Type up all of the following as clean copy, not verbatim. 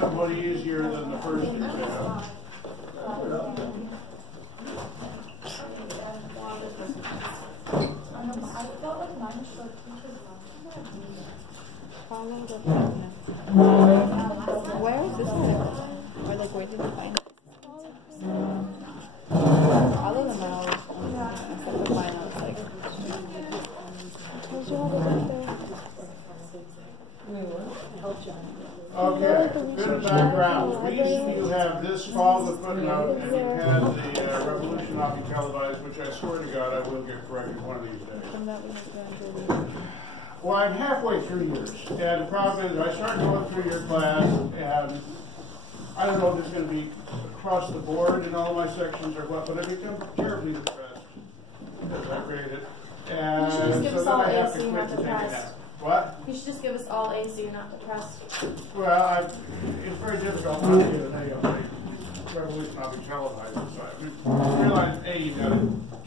somewhat easier than the first exam. Where is this one? Or like where did you find it? All of them are except for mine. I was like, okay, a bit of background. The reason you have this called the footnote and you had the revolution not be televised, which I swear to God I will get corrected one of these days. Well, I'm halfway through yours, and the problem is I start going through your class, and I don't know if it's going to be across the board in all my sections or what, but I become terribly depressed as I read it. And you should just give us all A's so you're not depressed. What? You should just give us all A's so you're not depressed. Well, it's very difficult not to get an A on the revolution not be televised. So I realize A, you got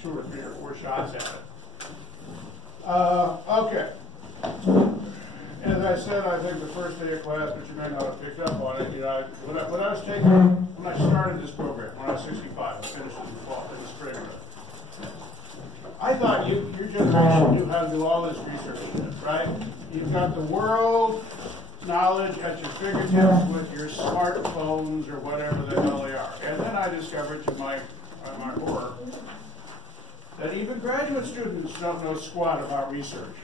2 or 3 or 4 shots at it. Okay. As I said, I think the first day of class, but you may not have picked up on it, when I was taking, when I started this program, when I was 65, I finished it in the spring. I thought your generation knew how to do all this research, right? You've got the world knowledge at your fingertips with your smartphones or whatever the hell they are. And then I discovered, to my horror, that even graduate students don't know squat about research.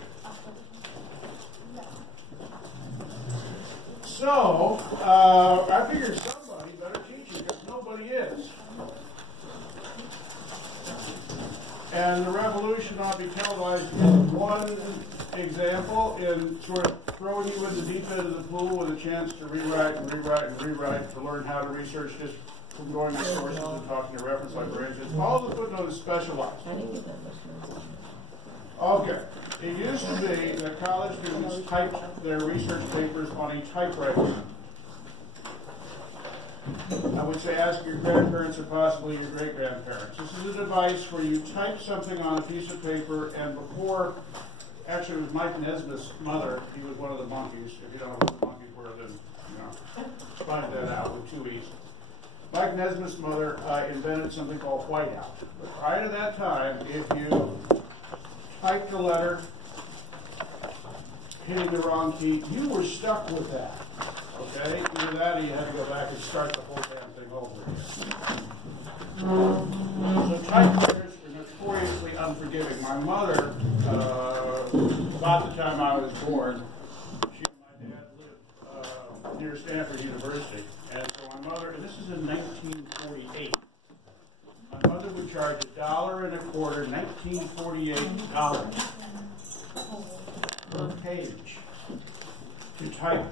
So, I figured somebody better teach you, because nobody is. And the revolution ought to be televised is one example in sort of throwing you in the deep end of the pool with a chance to rewrite and rewrite and rewrite, to learn how to research just from going to sources and talking to reference librarians. All the footnote is specialized. Okay. It used to be that college students typed their research papers on a typewriter. I would say ask your grandparents or possibly your great-grandparents. This is a device where you type something on a piece of paper, and before, actually it was Mike Nesmith's mother, he was one of the monkeys. If you don't know what the monkeys were, then find that out with 2 E's. Mike Nesmith's mother invented something called whiteout. But prior to that time, if you typed a letter, hitting the wrong key, you were stuck with that. Okay? Either that or you had to go back and start the whole damn thing over again. So typewriters are notoriously unforgiving. My mother, about the time I was born, she and my dad lived near Stanford University. And so my mother, and this is in 1948, my mother would charge $1.25, $1948 per page to type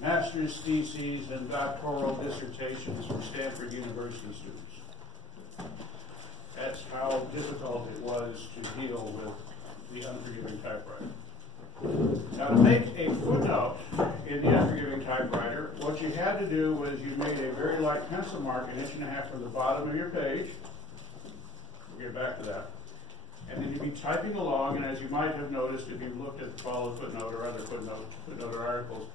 master's theses and doctoral dissertations from Stanford University students. That's how difficult it was to deal with the unforgiving typewriter. Now, to make a footnote in the unforgiving typewriter, what you had to do was you made a very light pencil mark, 1.5 inches from the bottom of your page. We'll get back to that. And then you'd be typing along, and as you might have noticed if you've looked at the Follow Footnote or other footnote or articles,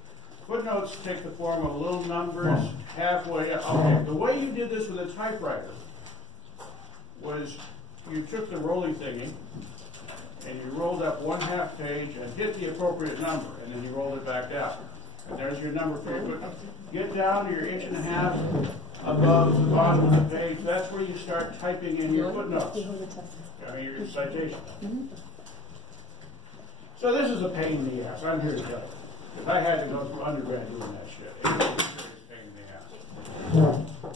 footnotes take the form of little numbers halfway up. Okay, the way you did this with a typewriter was you took the rolly thingy and you rolled up 1/2 page and hit the appropriate number, and then you rolled it back down. And there's your number for your footnote. Get down to your 1.5 inches above the bottom of the page. That's where you start typing in your footnotes. I mean, your citations. So this is a pain in the ass. I'm here to tell you. Because I had to go through undergrad doing that shit. It was a serious pain in the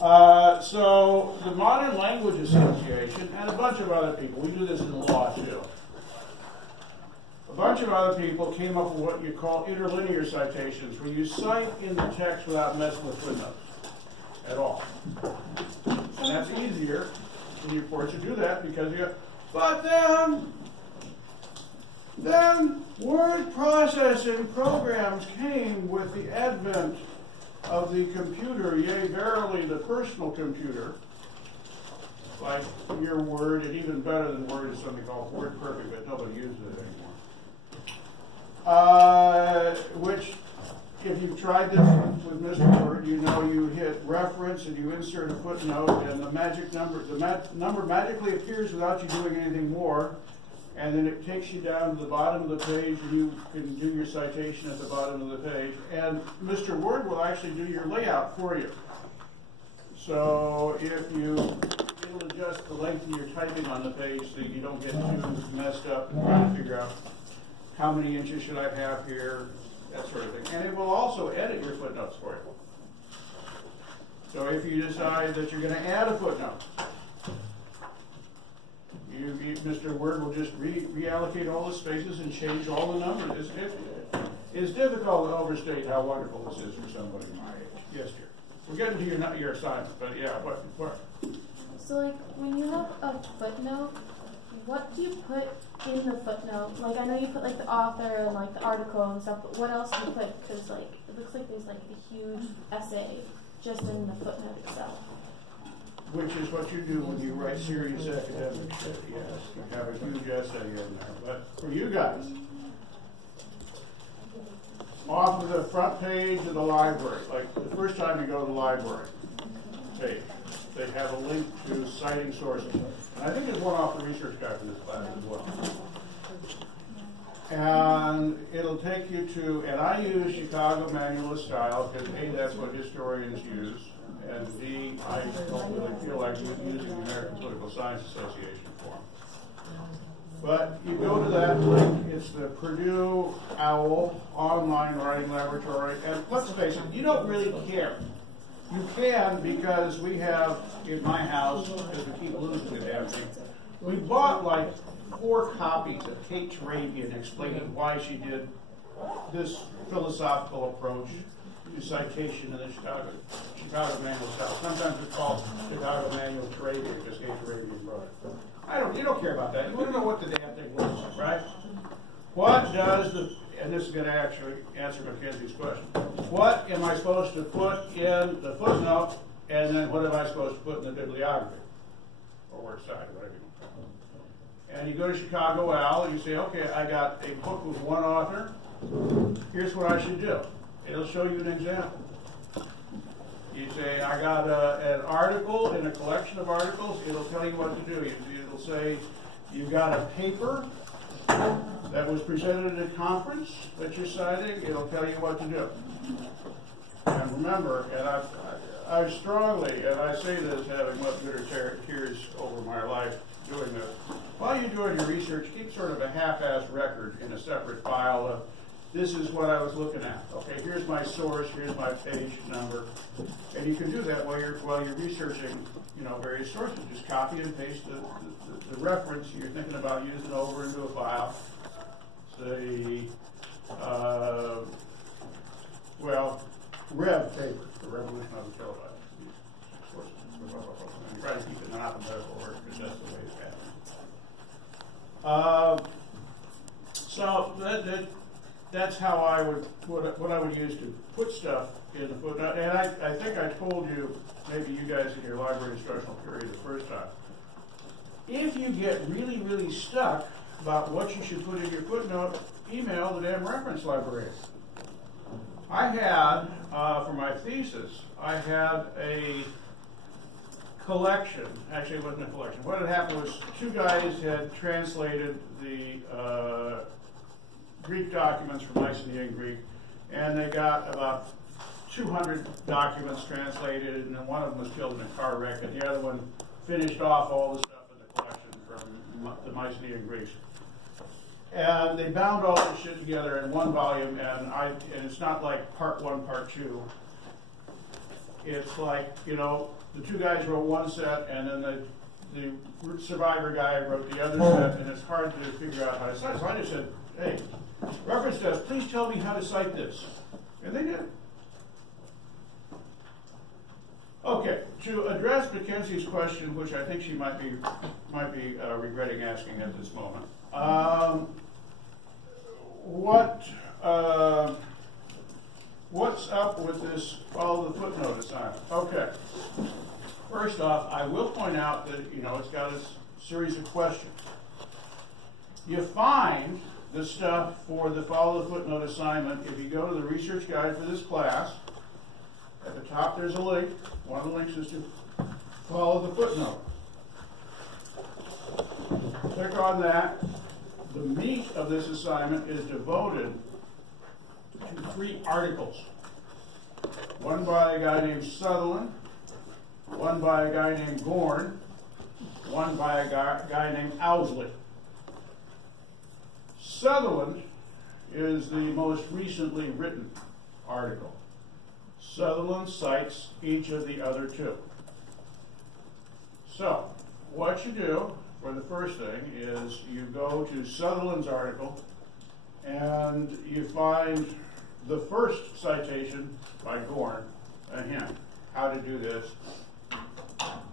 ass. So the Modern Language Association and a bunch of other people, we do this in the law too. A bunch of other people came up with what you call interlinear citations, where you cite in the text without messing with footnotes at all. And that's easier when you're forced to do that because you. But then word processing programs came with the advent of the computer, yea, verily, the personal computer, like your Word, and even better than Word is something called WordPerfect, but nobody uses it anymore. Which if you've tried this with Mr. Word, you know you hit reference and you insert a footnote, and the magic number, number magically appears without you doing anything more, and then it takes you down to the bottom of the page, and you can do your citation at the bottom of the page. And Mr. Word will actually do your layout for you. So it'll adjust the length of your typing on the page so you don't get too messed up and trying to figure out how many inches should I have here, that sort of thing. And it will also edit your footnotes for you. So if you decide that you're going to add a footnote, Mr. Word will just reallocate all the spaces and change all the numbers. It's difficult to overstate how wonderful this is for somebody my age. Yes, dear. We're getting to your assignment, but yeah, what? So, like, when you have a footnote, what do you put in the footnote? Like, I know you put, like, the author and, like, the article and stuff, but what else do you put? Because, like, it looks like there's, like, a huge essay just in the footnote itself. Which is what you do when you write serious academic shit, yes. You have a huge essay in there. But for you guys, off of the front page of the library, like the first time you go to the library page, they have a link to citing sources. And I think there's one off the research guide for this class as well. And it'll take you to, and I use Chicago Manual of Style because A, that's what historians use, and B, I don't really feel like using the American Political Science Association form. But you go to that link, it's the Purdue OWL Online Writing Laboratory, and let's face it, you don't really care. You can because we have, in my house, because we keep losing the damn thing, we bought like 4 copies of Kate Turabian explaining why she did this philosophical approach to citation in the Chicago Manual of Style. Sometimes it's called Chicago Manual of Turabian because Kate Turabian wrote it. You don't care about that. You want to know what the damn thing looks like, right? What does the, and this is going to actually answer Mackenzie's question, what am I supposed to put in the footnote, and then what am I supposed to put in the bibliography? Or works side, whatever you want to call it. And you go to Chicago OWL, and you say, okay, I got a book with one author. Here's what I should do. It'll show you an example. You say, I got an article in a collection of articles. It'll tell you what to do. It'll say, you've got a paper that was presented at a conference that you're citing. It'll tell you what to do. And remember, and I strongly, and I say this having wept bitter tears over my life doing this, while you're doing your research, keep sort of a half-assed record in a separate file of, this is what I was looking at. Okay, here's my source, here's my page number. And you can do that while you're researching, various sources. Just copy and paste the reference you're thinking about using over into a file. Say, Rev paper, the Revolution of the Kilobyte. You try to keep it in alphabetical order because that's the way it's happening. So that's how I would, what I would use to put stuff in the footnote. And I think I told you, maybe you guys in your library instructional period the first time, if you get really, really stuck about what you should put in your footnote, email the damn reference librarian. I had, for my thesis, I had a collection. Actually, it wasn't a collection. What had happened was 2 guys had translated the Greek documents from Mycenaean Greek, and they got about 200 documents translated, and then one of them was killed in a car wreck, and the other one finished off all the stuff in the collection from the Mycenaean Greeks. And they bound all this shit together in one volume, and it's not like part 1, part 2. It's like, the 2 guys wrote one set, and then the survivor guy wrote the other set, and it's hard to figure out how to cite. So I just said, hey, reference desk, please tell me how to cite this. And they did. Okay, to address Mackenzie's question, which I think she might be regretting asking at this moment. What's up with this, all the footnote assignment? Okay. First off, I will point out that, it's got a series of questions. You find this stuff for the follow the footnote assignment, if you go to the research guide for this class, at the top there's a link. One of the links is to follow the footnote. Click on that. The meat of this assignment is devoted to 3 articles. One by a guy named Sutherland, one by a guy named Gorn, one by a guy named Owsley. Sutherland is the most recently written article. Sutherland cites each of the other 2. So, what you do for the first thing is you go to Sutherland's article and you find the first citation by Gorn and him. How to do this.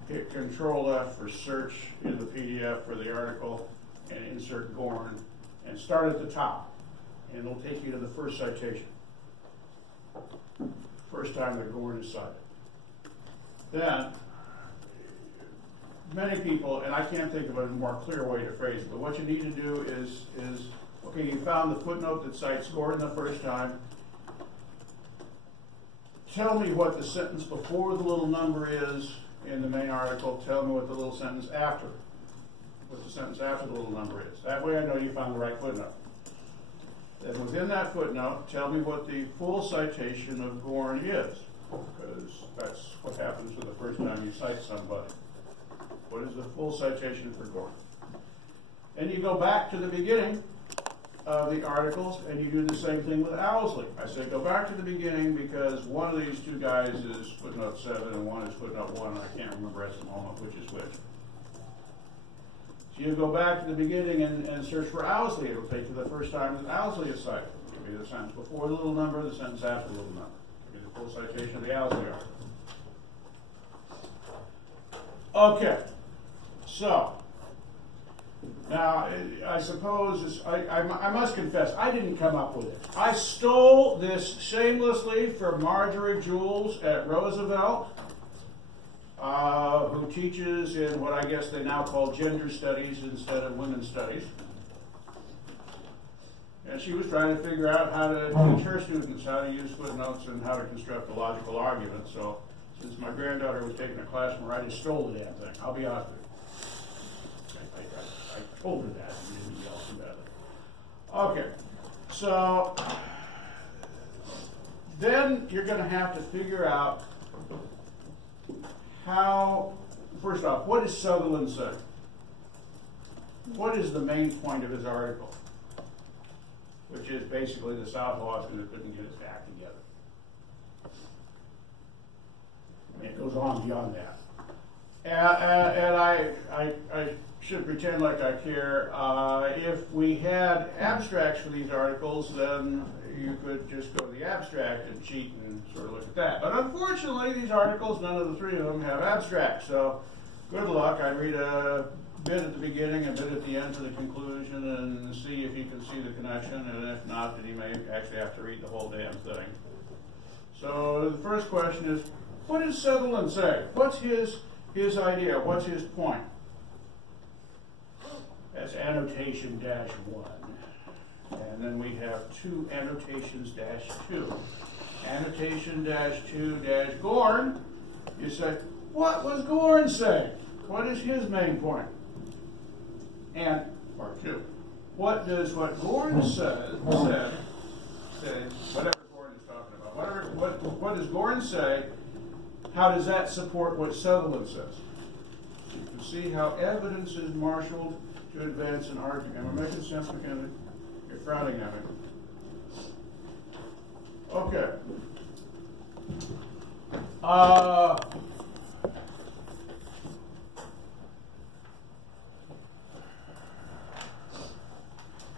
Hit Control F for search in the PDF for the article and insert Gorn and start at the top. And it'll take you to the first citation. First time that Gorn is cited. Then, many people, and I can't think of a more clear way to phrase it, but what you need to do is okay, you found the footnote that cites Gordon the first time. Tell me what the sentence before the little number is in the main article. Tell me what the little sentence after, what the sentence after the little number is. That way I know you found the right footnote. Then within that footnote, tell me what the full citation of Gorn is, because that's what happens for the first time you cite somebody. What is the full citation for Gorn? And you go back to the beginning of the articles and you do the same thing with Owsley. I say go back to the beginning because one of these 2 guys is footnote 7 and one is footnote 1, and I can't remember at the moment which is which. So you go back to the beginning and search for Owsley. It'll take you the first time that Owsley is cited. It'll give you the sentence before the little number, the sentence after the little number. It'll give you the full citation of the Owsley article. Okay. So, now, I suppose, I must confess, I didn't come up with it. I stole this shamelessly from Marjorie Jules at Roosevelt, who teaches in what I guess they now call gender studies instead of women's studies. And she was trying to figure out how to teach her students how to use footnotes and how to construct a logical argument. So, since my granddaughter was taking a class from her, I just stole the damn thing. I'll be honest with you. I told her that and didn't yell too badly. Okay, so then you're going to have to figure out how, first off, what does Sutherland say? What is the main point of his article? Which is basically the South law is going to couldn't get its act together. I mean, it goes on beyond that. And I should pretend like I care. If we had abstracts for these articles, then you could just go to the abstract and cheat and sort of look at that. But unfortunately, these articles, none of the 3 of them have abstracts. So good luck. I read a bit at the beginning, a bit at the end to the conclusion, and see if you can see the connection. And if not, then you may actually have to read the whole damn thing. So the first question is, what does Sutherland say? What's his idea? What's his point? That's annotation -1. And then we have 2 annotations -2. Annotation -2 Gorn. You say, what was Gorn saying? What is his main point? And part 2. What does what Gorn said, whatever Gorn is talking about, what does Gorn say? How does that support what Sutherland says? You can see how evidence is marshaled to advance an argument. Am I making sense, McKinley? You're frowning at me. Okay.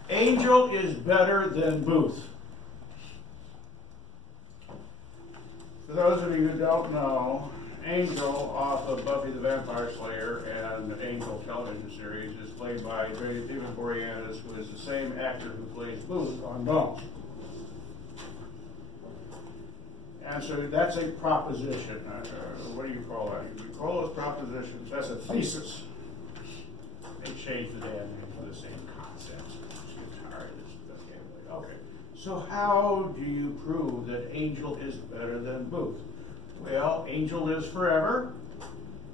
Angel is better than Booth. For those of you who don't know, Angel off of Buffy the Vampire Slayer and the Angel television series is played by David Boreanaz, who is the same actor who plays Booth on Bones. And so that's a proposition. What do you call that? You call those propositions, that's a thesis. They change the damn name for the same concepts. I'm just getting tired of this So how do you prove that Angel is better than Booth? Well, Angel lives forever.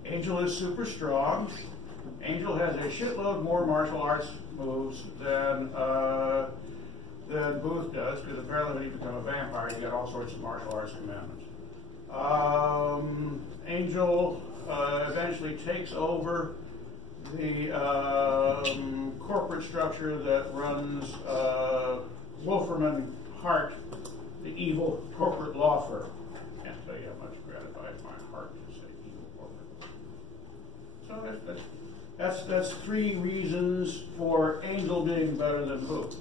Angel is super strong. Angel has a shitload more martial arts moves than Booth does, because apparently when you become a vampire, you get all sorts of martial arts commandments. Angel eventually takes over the corporate structure that runs Wolferman Hart, the evil corporate law firm. Can't tell you how much gratifies my heart to say evil corporate. So that's three reasons for Angel being better than Booth.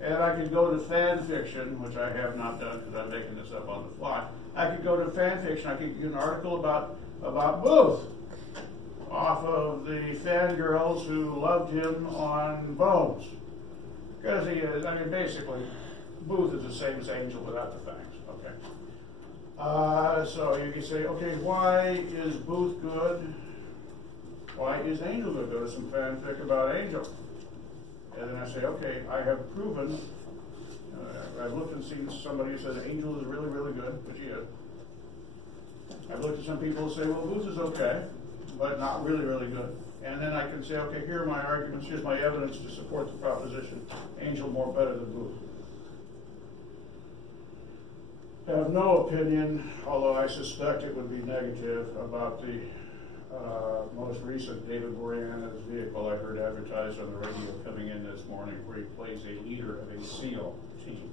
And I could go to fan fiction, which I have not done because I'm making this up on the fly. I could go to fan fiction. I could get an article about Booth off of the fangirls who loved him on Bones. Because he is, I mean, basically, Booth is the same as Angel without the fangs. Okay. So you can say, okay, why is Booth good? Why is Angel good? Go to some fanfic about Angel. And then I say, okay, I have proven, I've looked and seen somebody who said Angel is really, really good, which he is. I've looked at some people who say, well, Booth is okay, but not really, really good. And then I can say, okay, here are my arguments, here's my evidence to support the proposition, Angel more better than Booth. I have no opinion, although I suspect it would be negative, about the most recent David Boreanaz's vehicle I heard advertised on the radio coming in this morning, where he plays a leader of a SEAL team.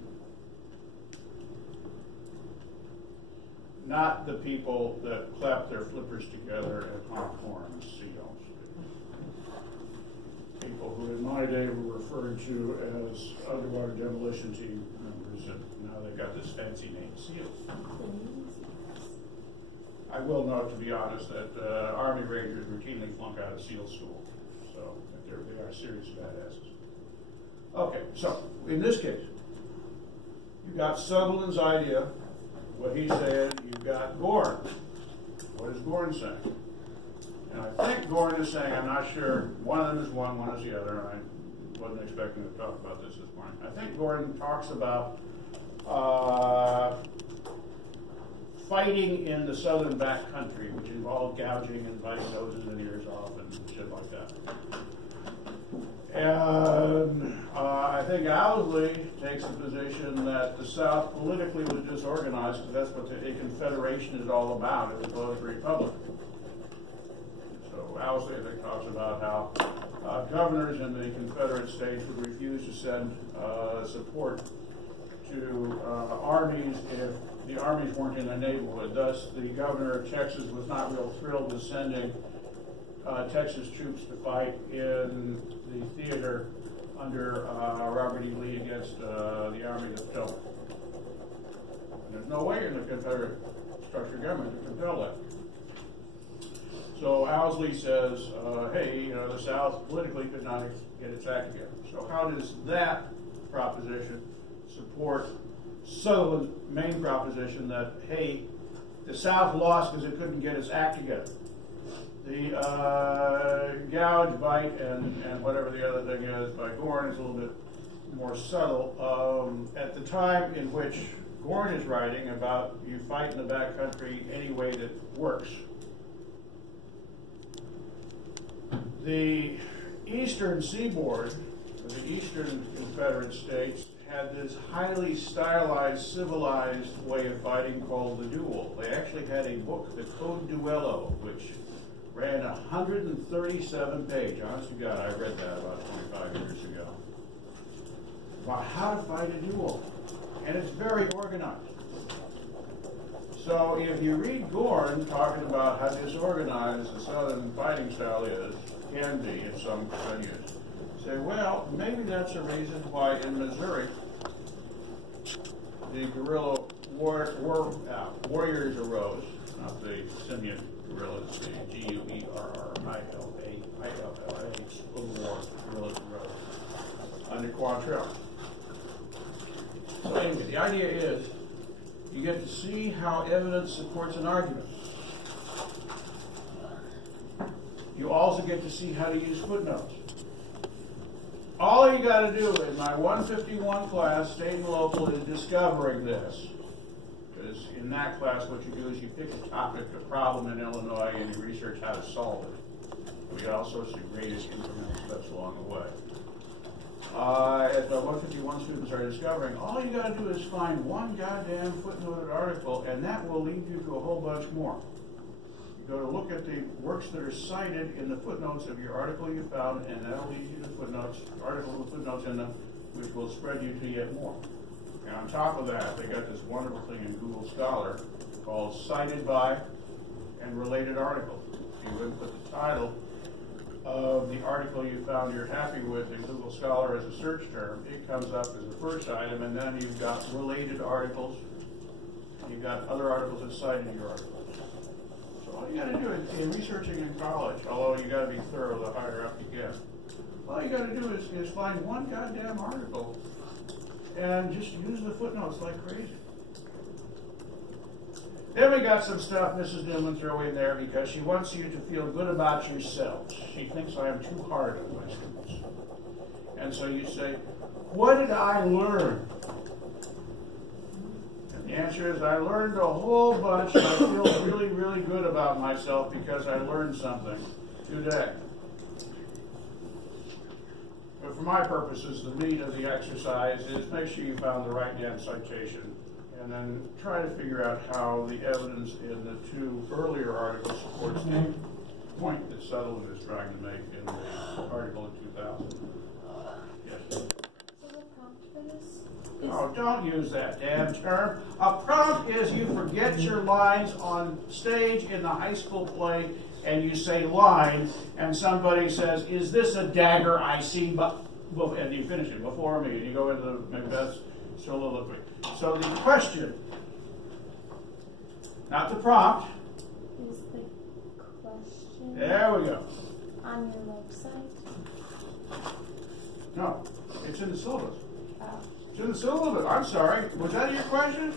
Not the people that clap their flippers together and honk horns, SEALs. People who in my day were referred to as underwater demolition team members, and now they've got this fancy name, SEALs. I will note, to be honest, that Army Rangers routinely flunk out of SEAL school, so they are serious badasses. Okay, so in this case, you've got Sutherland's idea, what he said. You've got Gorn. What is Gorn saying? And I think Gorn is saying, I'm not sure, one of them is one is the other. I wasn't expecting to talk about this morning. I think Gorn talks about fighting in the southern back country, which involved gouging and biting noses and ears off and shit like that. And I think Owsley takes the position that the South politically was disorganized, because that's what a confederation is all about, as opposed to a republic. So Owsley, I think, talks about how governors in the Confederate States would refuse to send support to armies if the armies weren't in the neighborhood. Thus, the governor of Texas was not real thrilled with sending Texas troops to fight in the theater under Robert E. Lee against the Army of the Potomac. And there's no way in the Confederate structured government to compel that. So Owsley says, hey, the South politically could not get its act together. So how does that proposition support Sutherland's main proposition that, hey, the South lost because it couldn't get its act together? The gouge, bite, and whatever the other thing is by Gorn is a little bit more subtle. At the time in which Gorn is writing about you fight in the back country any way that works, the eastern seaboard, the eastern Confederate States, had this highly stylized, civilized way of fighting called the duel. They actually had a book, the Code Duello, which ran 137 pages. Honest to God, I read that about 25 years ago. About how to fight a duel. And it's very organized. So if you read Gorn talking about how disorganized the Southern fighting style can be in some venues, say, well, maybe that's a reason why in Missouri the guerrilla warriors arose, not the simian guerrillas, the Guerrilla-I-L-A, Civil War guerrillas arose under Quantrell. So anyway, the idea is you get to see how evidence supports an argument. You also get to see how to use footnotes. all you got to do in my 151 class, state and local, is discovering this. Because in that class, what you do is you pick a topic, a problem in Illinois, and you research how to solve it. We got all sorts of greatest incremental steps along the way. As the 151 students are discovering, all you got to do is find one goddamn footnoted article, and that will lead you to a whole bunch more. You go to look at the works that are cited in the footnotes of your article you found, and that'll lead you to footnotes, articles with footnotes in them, which will spread you to yet more. And on top of that, they got this wonderful thing in Google Scholar called Cited By and Related Articles. If you would put the title of the article you found you're happy with in Google Scholar as a search term, it comes up as the first item, and then you've got related articles, you've got other articles that cited your articles. So all you got to do in researching in college, although you got to be thorough the higher up you get, all you got to do is find one goddamn article and just use the footnotes like crazy. Then we got some stuff Mrs. Newman threw in there because she wants you to feel good about yourselves. She thinks I am too hard on my students. And so you say, what did I learn? And the answer is, I learned a whole bunch, and I feel really, really good about myself because I learned something today. But for my purposes, the meat of the exercise is make sure you found the right damn citation, and then try to figure out how the evidence in the two earlier articles supports the point that Sutherland is trying to make in the article in 2000. Yes? So the prompt for this is... Oh, don't use that damn term. A prompt is you forget your lines on stage in the high school play, and you say line, and somebody says, is this a dagger I see? And you finish it before me, and you go into the Macbeth's soliloquy. So the question, not the prompt. Is the question There we go. on your website? No, it's in the syllabus. Oh. It's in the syllabus. I'm sorry. Was that your question?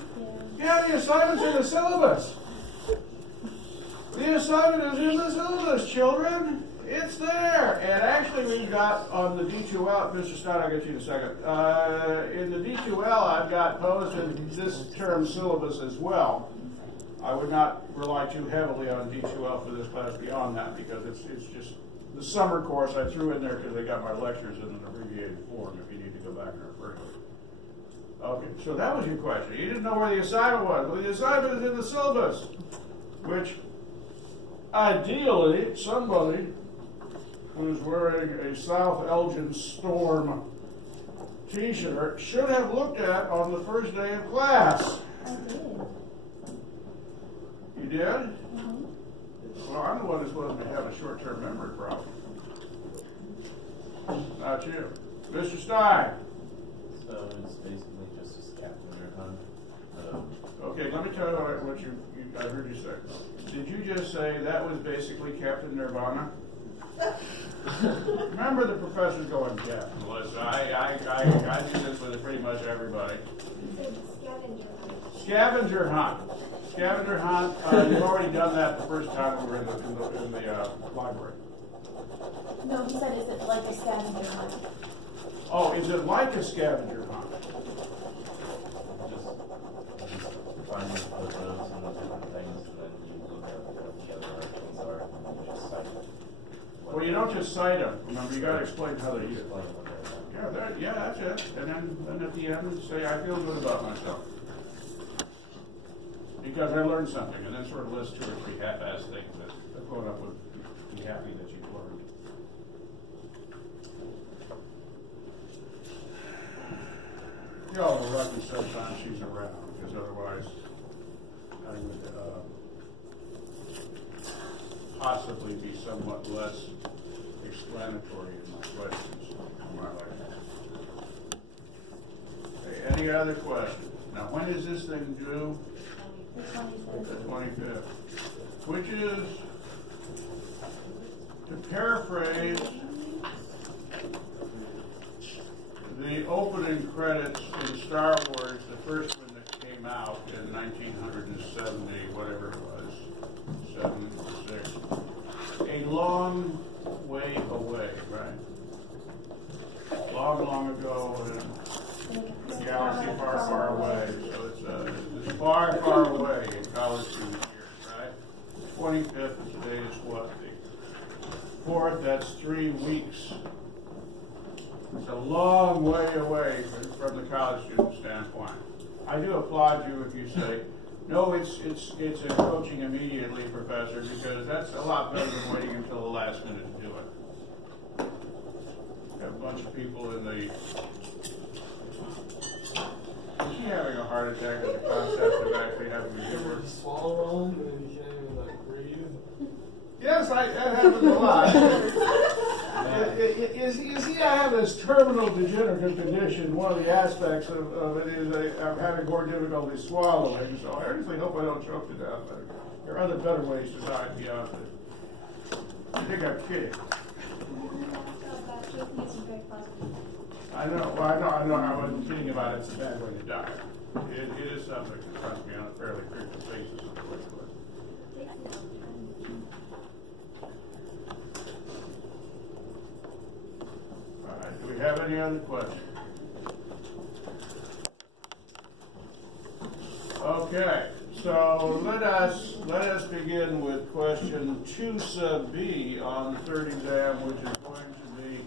Yeah. Yeah, the assignment's in the syllabus. The assignment is in the syllabus, children. It's there. And actually, we've got on the D2L, Mr. Stein, I'll get to you in a second. In the D2L, I've got posted this term syllabus as well. I would not rely too heavily on D2L for this class beyond that because it's just the summer course I threw in there because they got my lectures in an abbreviated form if you need to go back and refer to it. Okay, so that was your question. You didn't know where the assignment was. Well, the assignment is in the syllabus, which ideally somebody who's wearing a South Elgin Storm t-shirt should have looked at on the first day of class. I did. You did? Mm-hmm. Well, I'm the one who's supposed to have a short-term memory problem. Not you. Mr. Stein. So it's basically just a scavenger hunt. Okay, let me tell you what I heard you say. Did you just say that was basically Captain Nirvana? Remember the professor's going, yeah, Melissa, I do this with pretty much everybody. Scavenger hunt. Scavenger hunt. You've already done that the first time we were in the library. No, he said, is it like a scavenger hunt? Oh, is it like a scavenger hunt? Just finding photos and different things, and then you look at what the other articles are, and you just cite it. Well, you don't just cite them. Remember, you got to explain how they use it. Explain what they're about. Yeah, that's it. And then at the end, say, I feel good about myself. Because I learned something, and then sort of list 2 or 3 half-assed things that quote up would be happy that you've learned. You all will reckon sometimes she's around, because otherwise I would possibly be somewhat less explanatory in my questions in my lecture. Okay, any other questions? Now, when is this thing due? The 25th. The 25th. Which is, to paraphrase the opening credits in Star Wars, the first one that came out in 1970, whatever it was, 76, a long way away, right? long, long ago in a galaxy far, far away. So it's far, far away in college student years, right? 25th, and today is what? The 4th, that's 3 weeks. It's a long way away from the college student standpoint. I do applaud you if you say, no, it's approaching immediately, Professor, because that's a lot better than waiting until the last minute to do it. We have a bunch of people in the... Is he having a heart attack at the concept of actually having to give her... Swallow on, and then you can't even, like, breathe? Yes, that happens a lot. You see, I have this terminal degenerative condition. One of the aspects of it is I'm having more difficulty swallowing, so I earnestly hope I don't choke to death. There are other better ways to die beyond this. I think I'm kidding. I know. Well, I know. I wasn't kidding about it's a bad way to die. It is something that confronts me on a fairly frequent basis. Do we have any other questions? Okay, so let us begin with question 2 sub B on the third exam, which is going to be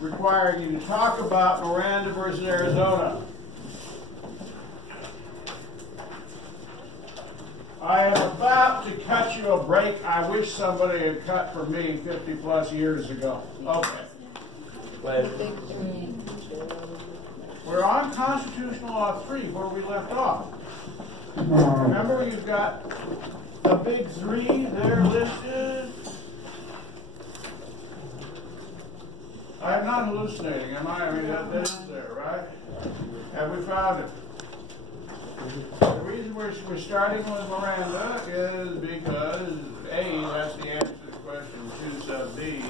requiring you to talk about Miranda versus Arizona. I am about to cut you a break I wish somebody had cut for me 50 plus years ago. Okay. We're on Constitutional Law 3 where we left off. Remember, you've got the big 3 there listed. I'm not hallucinating, am I? I mean, that is there, right? Have we found it? The reason we're starting with Miranda is because, A, that's the answer to question 2 sub B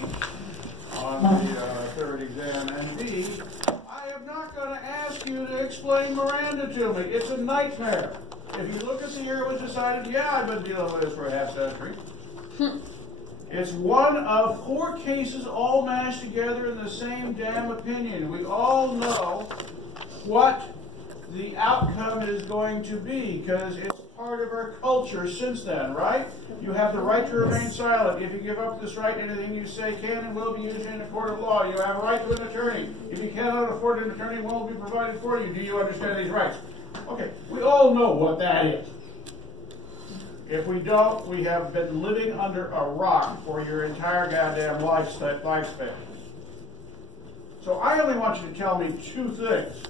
on the third exam, and B, I am not going to ask you to explain Miranda to me. It's a nightmare. If you look at the year it was decided, yeah, I've been dealing with this for a half century. It's one of 4 cases all mashed together in the same damn opinion. We all know what the outcome is going to be because it's part of our culture since then, right? You have the right to remain silent. If you give up this right, anything you say can and will be used in a court of law. You have a right to an attorney. If you cannot afford an attorney, one will be provided for you. Do you understand these rights? Okay, we all know what that is. If we don't, we have been living under a rock for your entire goddamn lifespan. So I only want you to tell me 2 things.